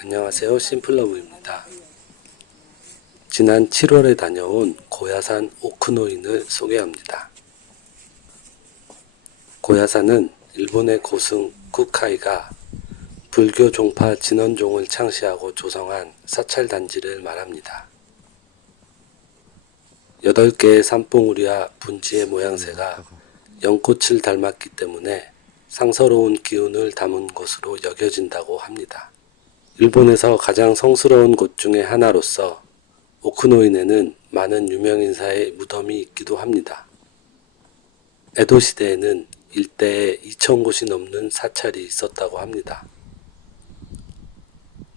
안녕하세요. 심플러브입니다. 지난 7월에 다녀온 고야산 오크노인을 소개합니다. 고야산은 일본의 고승 쿠카이가 불교 종파 진원종을 창시하고 조성한 사찰단지를 말합니다. 8개의 산봉우리와 분지의 모양새가 연꽃을 닮았기 때문에 상서로운 기운을 담은 곳으로 여겨진다고 합니다. 일본에서 가장 성스러운 곳 중에 하나로서 오크노인에는 많은 유명인사의 무덤이 있기도 합니다. 에도 시대에는 일대에 2,000곳이 넘는 사찰이 있었다고 합니다.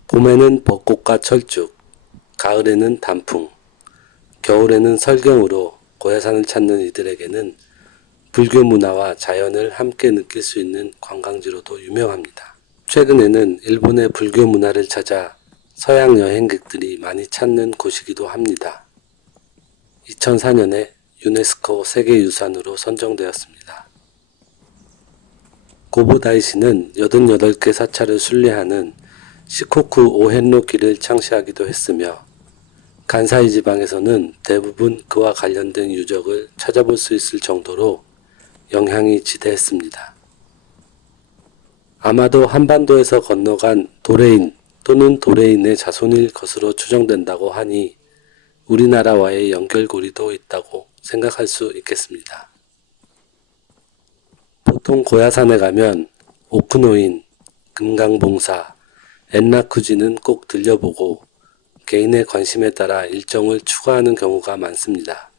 봄에는 벚꽃과 철쭉, 가을에는 단풍, 겨울에는 설경으로 고야산을 찾는 이들에게는 불교 문화와 자연을 함께 느낄 수 있는 관광지로도 유명합니다. 최근에는 일본의 불교 문화를 찾아 서양 여행객들이 많이 찾는 곳이기도 합니다. 2004년에 유네스코 세계유산으로 선정되었습니다. 고부다이시는 88개 사찰을 순례하는 시코쿠 오헨로길을 창시하기도 했으며 간사이 지방에서는 대부분 그와 관련된 유적을 찾아볼 수 있을 정도로 영향이 지대했습니다. 아마도 한반도에서 건너간 도레인 또는 도레인의 자손일 것으로 추정된다고 하니 우리나라와의 연결고리도 있다고 생각할 수 있겠습니다. 보통 고야산에 가면 오크노인, 금강봉사, 엔라쿠지는 꼭 들려보고 개인의 관심에 따라 일정을 추가하는 경우가 많습니다.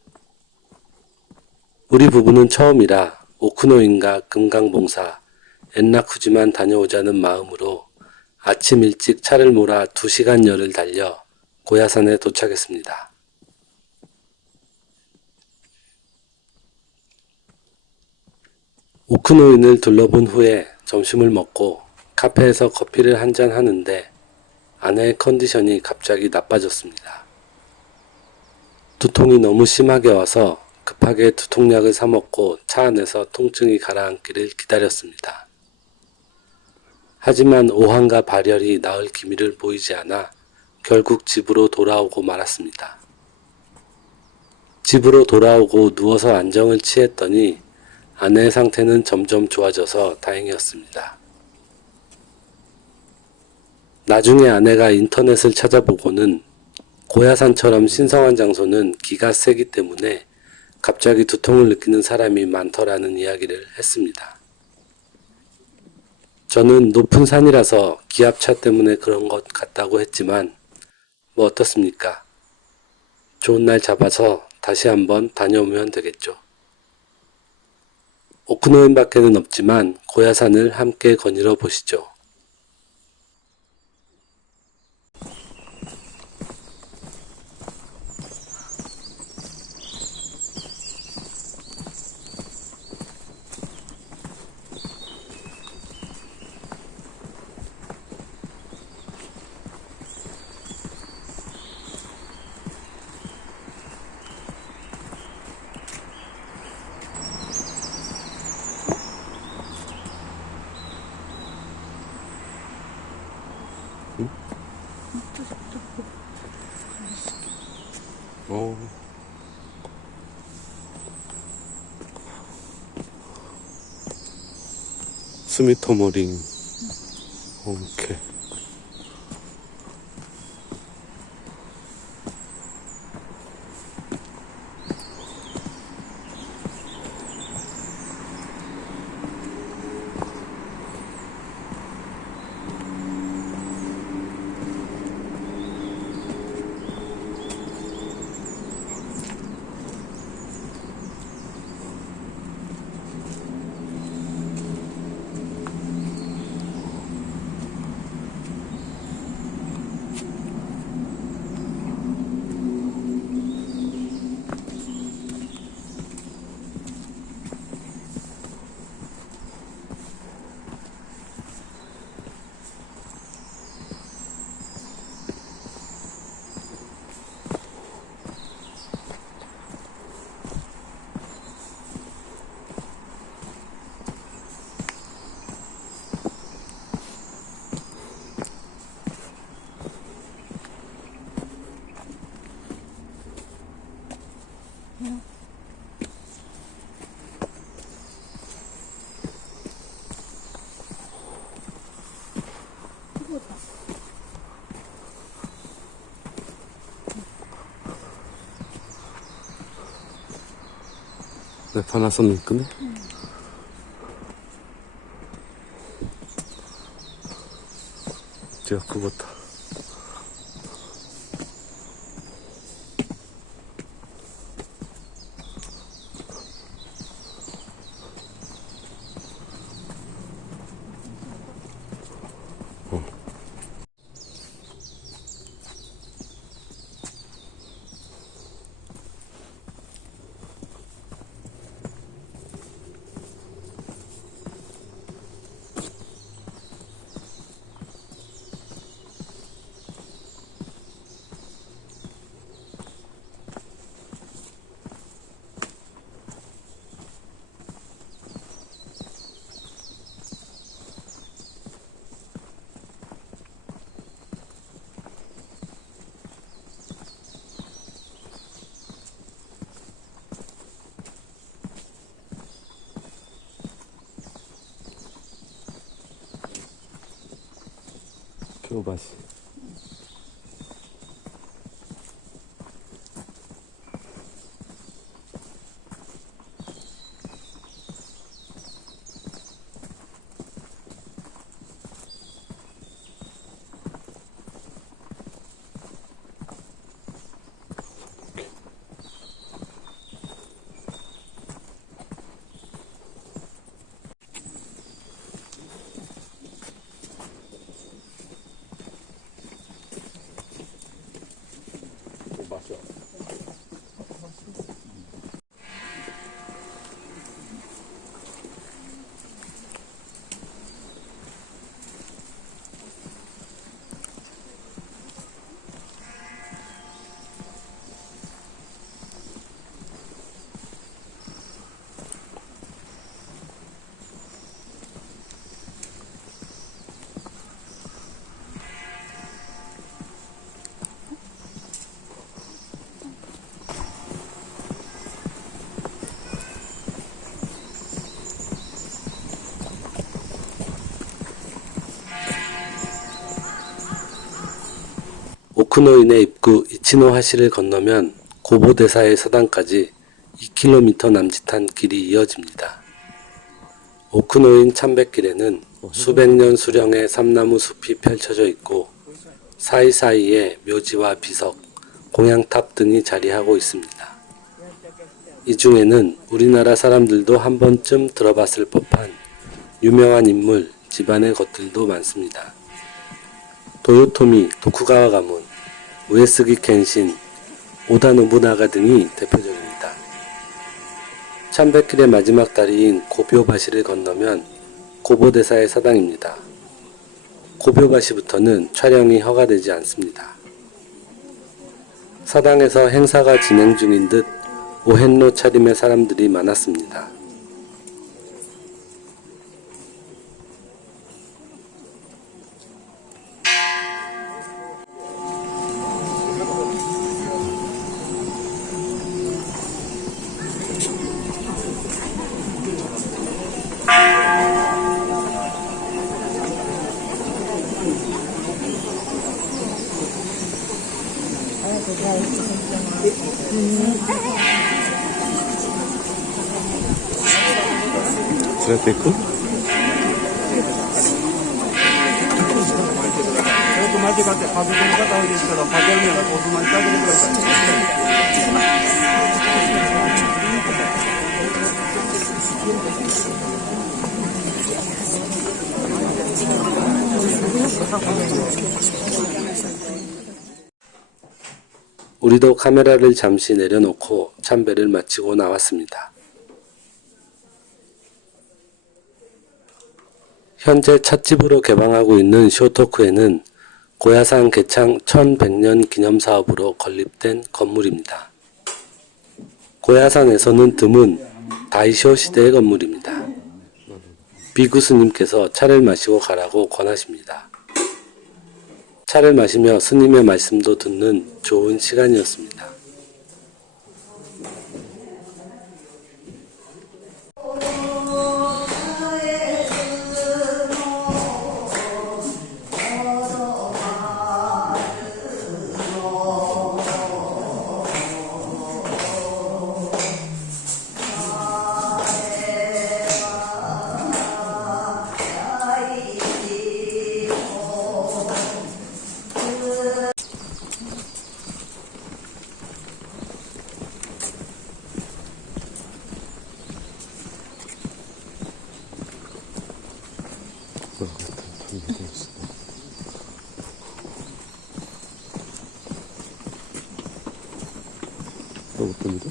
우리 부부는 처음이라 오크노인과 금강봉사, 엔라쿠지만 다녀오자는 마음으로 아침 일찍 차를 몰아 2시간여를 달려 고야산에 도착했습니다. 오크노인을 둘러본 후에 점심을 먹고 카페에서 커피를 한잔 하는데 아내의 컨디션이 갑자기 나빠졌습니다. 두통이 너무 심하게 와서 급하게 두통약을 사 먹고 차 안에서 통증이 가라앉기를 기다렸습니다. 하지만 오한과 발열이 나을 기미를 보이지 않아 결국 집으로 돌아오고 말았습니다. 집으로 돌아오고 누워서 안정을 취했더니 아내의 상태는 점점 좋아져서 다행이었습니다. 나중에 아내가 인터넷을 찾아보고는 고야산처럼 신성한 장소는 기가 세기 때문에 갑자기 두통을 느끼는 사람이 많더라는 이야기를 했습니다. 저는 높은 산이라서 기압차 때문에 그런 것 같다고 했지만 뭐 어떻습니까? 좋은 날 잡아서 다시 한번 다녀오면 되겠죠. 오크노인 밖에는 없지만 고야산을 함께 거닐어 보시죠. 스미토모링 오케이. 내 파나소닉 끄네? 제가 그거다. 교바시. 맞아. 오크노인의 입구 이치노하시를 건너면 고보대사의 서당까지 2km 남짓한 길이 이어집니다. 오크노인 참배길에는 수백 년 수령의 삼나무 숲이 펼쳐져 있고 사이사이에 묘지와 비석, 공양탑 등이 자리하고 있습니다. 이 중에는 우리나라 사람들도 한 번쯤 들어봤을 법한 유명한 인물, 집안의 것들도 많습니다. 도요토미 도쿠가와 가문, 우에스기 켄신, 오다 노부나가 등이 대표적입니다. 참배길의 마지막 다리인 고묘바시를 건너면 고보대사의 사당입니다. 고묘바시부터는 촬영이 허가되지 않습니다. 사당에서 행사가 진행 중인 듯 오헨로 차림의 사람들이 많았습니다.連れていく？間違ってパソコンの方多いですけど、パソコンにはお住まいしてあげてください。우리도 카메라를 잠시 내려놓고 참배를 마치고 나왔습니다. 현재 찻집으로 개방하고 있는 쇼토쿠에는 고야산 개창 1100년 기념사업으로 건립된 건물입니다. 고야산에서는 드문 다이쇼 시대의 건물입니다. 비구 스님께서 차를 마시고 가라고 권하십니다. 차를 마시며 스님의 말씀도 듣는 좋은 시간이었습니다. 같은 분위기도 있어. 또 어떤 일이?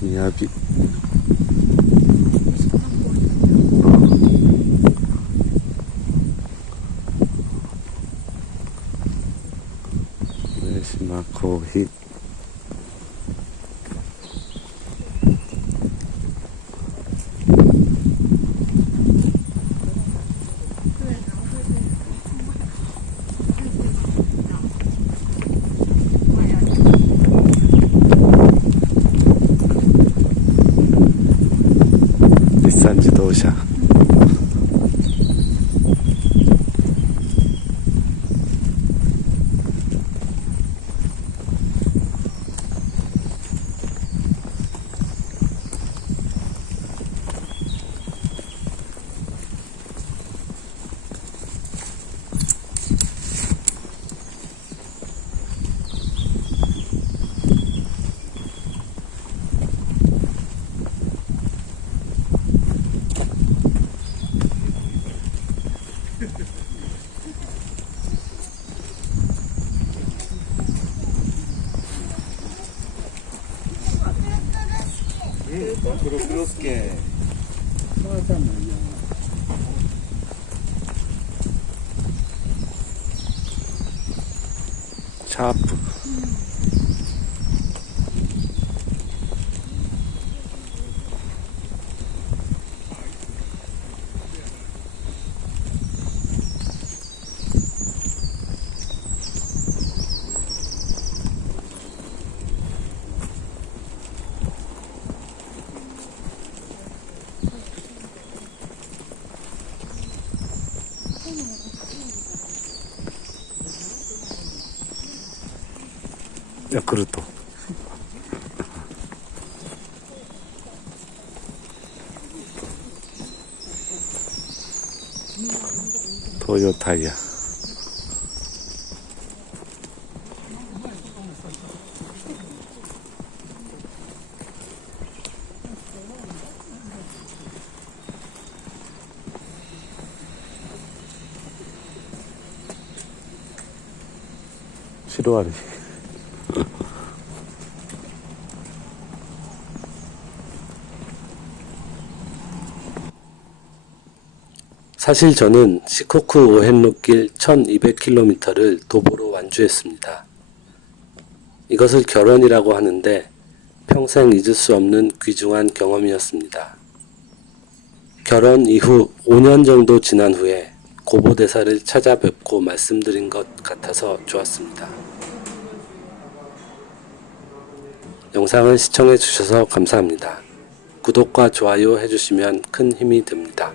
미야비. 메시마 코히. 닛산 지도샤. 그렇게 샤프. 야쿠르토. 토요타이야. 시로아리. 사실 저는 시코쿠 오헨로길 1200km를 도보로 완주했습니다. 이것을 결혼이라고 하는데 평생 잊을 수 없는 귀중한 경험이었습니다. 결혼 이후 5년 정도 지난 후에 고보대사를 찾아뵙고 말씀드린 것 같아서 좋았습니다. 영상을 시청해 주셔서 감사합니다. 구독과 좋아요 해주시면 큰 힘이 됩니다.